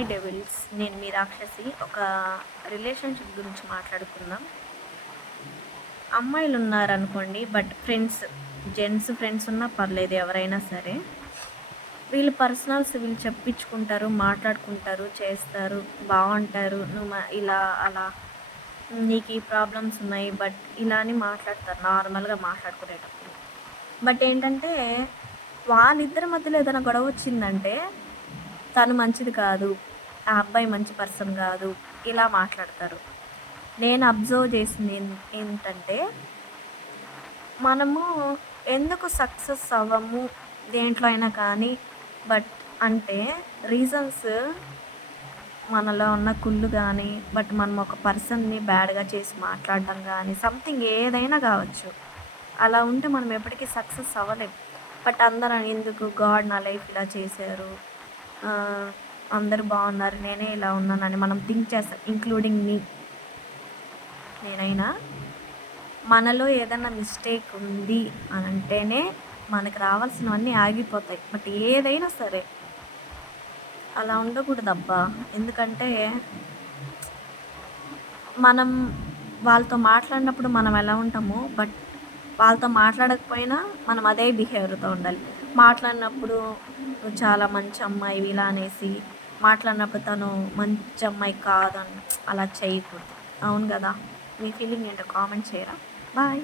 Hi devils, నేను మీ రాక్షసి. ఒక రిలేషన్షిప్ గురించి మాట్లాడుకుందాం. అమ్మాయిలు ఉన్నారనుకోండి, బట్ ఫ్రెండ్స్, జెంట్స్ ఫ్రెండ్స్ ఉన్నా పర్లేదు, ఎవరైనా సరే. వీళ్ళు పర్సనల్స్ వీళ్ళు చెప్పించుకుంటారు, మాట్లాడుకుంటారు, చేస్తారు, బాగుంటారు. నువ్వు ఇలా అలా నీకు ఈ ప్రాబ్లమ్స్ ఉన్నాయి, బట్ ఇలా అని మాట్లాడతారు నార్మల్గా మాట్లాడుకునేటప్పుడు. బట్ ఏంటంటే వాళ్ళిద్దరి మధ్యలో ఏదైనా గొడవ వచ్చిందంటే తను మంచిది కాదు, ఆ అబ్బాయి మంచి పర్సన్ కాదు, ఇలా మాట్లాడతారు. నేను అబ్జర్వ్ చేసింది ఏంటంటే, మనము ఎందుకు సక్సెస్ అవ్వము దేంట్లో అయినా కానీ, బట్ అంటే రీజన్స్ మనలో ఉన్న కుళ్ళు కానీ, బట్ మనం ఒక పర్సన్‌ని బ్యాడ్‌గా చేసి మాట్లాడడం కానీ, సంథింగ్ ఏదైనా కావచ్చు. అలా ఉంటే మనం ఎప్పటికీ సక్సెస్ అవ్వలేం. బట్ అందరూ ఎందుకు గాడ్ నా లైఫ్ ఇలా చేశారు, అందరూ బాగున్నారు, నేనే ఇలా ఉన్నానని మనం థింక్ చేస్తాం, ఇంక్లూడింగ్ మీ. నేనైనా మనలో ఏదైనా మిస్టేక్ ఉంది అని అంటేనే మనకు రావాల్సినవన్నీ ఆగిపోతాయి. బట్ ఏదైనా సరే అలా ఉండకూడదబ్బా. ఎందుకంటే మనం వాళ్ళతో మాట్లాడినప్పుడు మనం ఎలా ఉంటామో, బట్ వాళ్ళతో మాట్లాడకపోయినా మనం అదే బిహేవియర్‌తో ఉండాలి. మాట్లాడినప్పుడు "నువ్వు చాలా మంచి అమ్మాయివి" ఇలా అనేసి, మాట్లాడినప్పుడు తను మంచి అమ్మాయి కాదని అలా చేయకూడదు. అవును గదా! మీ ఫీలింగ్ ఏంటో కామెంట్ చేయరా? బాయ్.